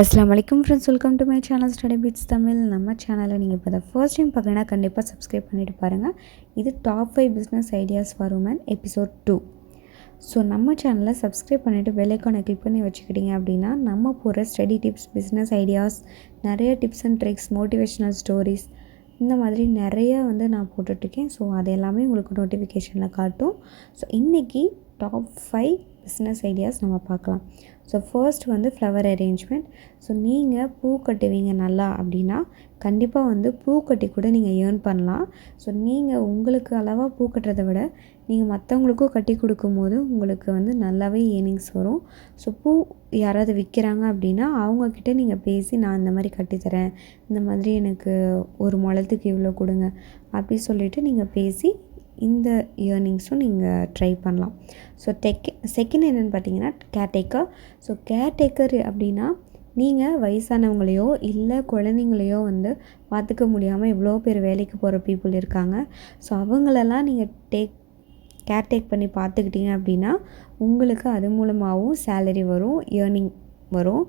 அஸ்ஸலாமு அலைக்கும் friends, welcome to my channel study beats Tamil. நம்ம சேனலில் நீங்கள் இப்போ தான் ஃபர்ஸ்ட் டைம் பார்க்குறீங்கன்னா கண்டிப்பாக சப்ஸ்கிரைப் பண்ணிவிட்டு பாருங்கள். இது top 5 business ideas for women episode 2. So நம்ம சேனலை சப்ஸ்கிரைப் பண்ணிவிட்டு பெல் ஐக்கானை கிளிக் பண்ணி வச்சுக்கிட்டீங்க அப்படின்னா நம்ம போகிற ஸ்டடி டிப்ஸ், பிஸ்னஸ் ஐடியாஸ், நிறைய tips and tricks, motivational stories, இந்த மாதிரி நிறைய நான் போட்டுட்ருக்கேன். ஸோ அது எல்லாமே உங்களுக்கு நோட்டிஃபிகேஷனில் காட்டும். ஸோ இன்றைக்கி டாப் 5 பிஸ்னஸ் ஐடியாஸ் நம்ம பார்க்கலாம். So first flower arrangement. So நீங்கள் பூ கட்டுவீங்க நல்லா அப்படின்னா கண்டிப்பாக பூ கட்டி கூட நீங்கள் ஏர்ன் பண்ணலாம். ஸோ நீங்கள் உங்களுக்கு அளவாக பூ கட்டுறதை விட நீங்கள் மற்றவங்களுக்கும் கட்டி கொடுக்கும்போது உங்களுக்கு நல்லாவே ஏர்னிங்ஸ் வரும். ஸோ பூ யாராவது விற்கிறாங்க அப்படின்னா அவங்கக்கிட்ட நீங்கள் பேசி, நான் இந்த மாதிரி கட்டித்தரேன், இந்த மாதிரி எனக்கு ஒரு முழத்துக்கு இவ்வளோ கொடுங்க அப்படி சொல்லிவிட்டு நீங்கள் பேசி இந்த ஏர்னிங்ஸும் நீங்கள் ட்ரை பண்ணலாம். ஸோ செகண்ட் என்னென்னு பார்த்தீங்கன்னா கேர்டேக்கர். ஸோ கேர்டேக்கர் அப்படின்னா நீங்கள் வயசானவங்களையோ இல்லை குழந்தைங்களையோ பார்த்துக்க முடியாமல் எவ்வளோ பேர் வேலைக்கு போகிற பீப்புள் இருக்காங்க. ஸோ அவங்களெல்லாம் நீங்கள் கேர்டேக் பண்ணி பார்த்துக்கிட்டீங்க அப்படின்னா உங்களுக்கு அது மூலமாகவும் சேலரி வரும், ஏர்னிங் வரும்.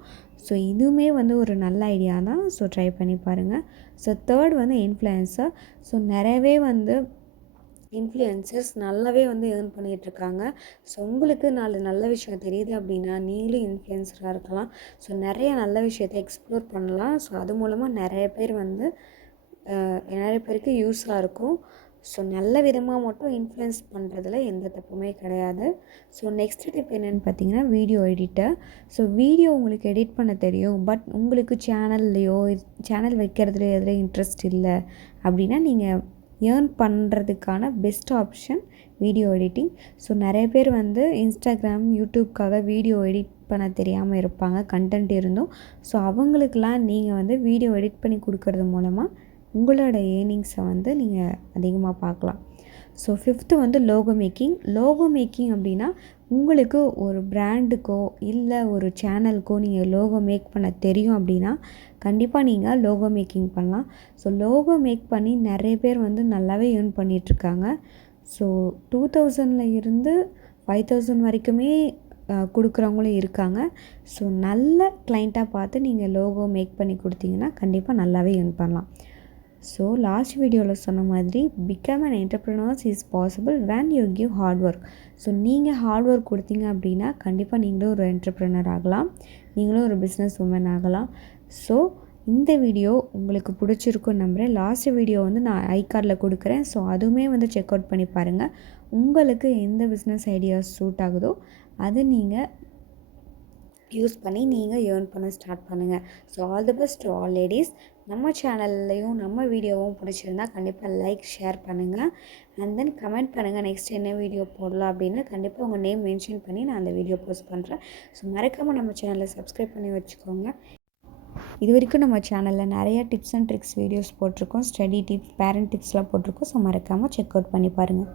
ஸோ இதுவுமே ஒரு நல்ல ஐடியா தான். ஸோ ட்ரை பண்ணி பாருங்கள். So third influencer. ஸோ நிறையவே இன்ஃப்ளூயன்சர்ஸ் நல்லாவே ஏர்ன் பண்ணிகிட்ருக்காங்க. ஸோ உங்களுக்கு 4 நல்ல விஷயம் தெரியுது அப்படின்னா நீங்களும் இன்ஃப்ளூயன்சராக இருக்கலாம். ஸோ நிறைய நல்ல விஷயத்தை எக்ஸ்ப்ளோர் பண்ணலாம். ஸோ அது மூலமாக நிறைய பேருக்கு யூஸாக இருக்கும். ஸோ நல்ல விதமாக மட்டும் இன்ஃப்ளூயன்ஸ் பண்ணுறதுல எந்த தப்புமே கிடையாது. ஸோ நெக்ஸ்ட் டிப் என்னென்னு பார்த்தீங்கன்னா வீடியோ எடிட்டர். ஸோ வீடியோ உங்களுக்கு எடிட் பண்ண தெரியும், பட் உங்களுக்கு சேனல் வைக்கிறதுல எதில் இன்ட்ரெஸ்ட் இல்லை அப்படின்னா நீங்கள் ஏர்ன் பண்ணுறதுக்கான best option video editing. So நிறைய பேர் இன்ஸ்டாகிராம், யூடியூப்காக வீடியோ எடிட் பண்ண தெரியாமல் இருப்பாங்க, கண்டென்ட் இருந்தும். ஸோ அவங்களுக்கெல்லாம் நீங்கள் வீடியோ எடிட் பண்ணி கொடுக்கறது மூலமாக உங்களோட ஏர்னிங்ஸை நீங்கள் அதிகமாக பார்க்கலாம். So fifth logo making. Logo making அப்படின்னா உங்களுக்கு ஒரு பிராண்டுக்கோ இல்லை ஒரு சேனலுக்கோ நீங்கள் லோகோ மேக் பண்ண தெரியும் அப்படின்னா கண்டிப்பாக நீங்கள் லோகோ மேக்கிங் பண்ணலாம். ஸோ லோகோ மேக் பண்ணி நிறைய பேர் நல்லாவே ஏர்ன் பண்ணிகிட்ருக்காங்க. ஸோ 2000 இருந்து 5000 வரைக்குமே கொடுக்குறவங்களும் இருக்காங்க. ஸோ நல்ல கிளைண்ட்டாக பார்த்து நீங்கள் லோகோ மேக் பண்ணி கொடுத்தீங்கன்னா கண்டிப்பாக நல்லாவே ஏர்ன் பண்ணலாம். ஸோ லாஸ்ட் வீடியோவில் சொன்ன மாதிரி become an entrepreneurs is possible when you give hard work. So நீங்கள் ஹார்ட் ஒர்க் கொடுத்தீங்க அப்படின்னா கண்டிப்பாக நீங்களும் ஒரு என்டர்ப்ரனர் ஆகலாம், நீங்களும் ஒரு பிஸ்னஸ் உமன் ஆகலாம். ஸோ இந்த வீடியோ உங்களுக்கு பிடிச்சிருக்குன்னு நம்புகிறேன். லாஸ்ட் வீடியோ நான் ஐகார்டில் கொடுக்குறேன். ஸோ அதுவுமே செக் அவுட் பண்ணி பாருங்கள். உங்களுக்கு எந்த பிஸ்னஸ் ஐடியாஸ் சூட் ஆகுதோ அதை நீங்கள் யூஸ் பண்ணி நீங்கள் ஏர்ன் பண்ண ஸ்டார்ட் பண்ணுங்கள். So all the best to all ladies. நம்ம சேனல்லையும் நம்ம வீடியோவும் பிடிச்சிருந்தா கண்டிப்பாக லைக், ஷேர் பண்ணுங்கள். அண்ட் தென் கமெண்ட் பண்ணுங்கள் நெக்ஸ்ட் என்ன வீடியோ போடலாம் அப்படின்னு. கண்டிப்பாக உங்கள் நேம் மென்ஷன் பண்ணி நான் அந்த வீடியோ போஸ்ட் பண்ணுறேன். ஸோ மறக்காமல் நம்ம சேனலை சப்ஸ்கிரைப் பண்ணி வச்சுக்கோங்க. இது வரைக்கும் நம்ம சேனலில் நிறைய டிப்ஸ் அண்ட் ட்ரிக்ஸ் வீடியோஸ் போட்டிருக்கோம், ஸ்டடி டிப்ஸ், பேரண்ட் டிப்ஸ்லாம் போட்டிருக்கோம். ஸோ மறக்காமல் செக் அவுட் பண்ணி பாருங்கள்.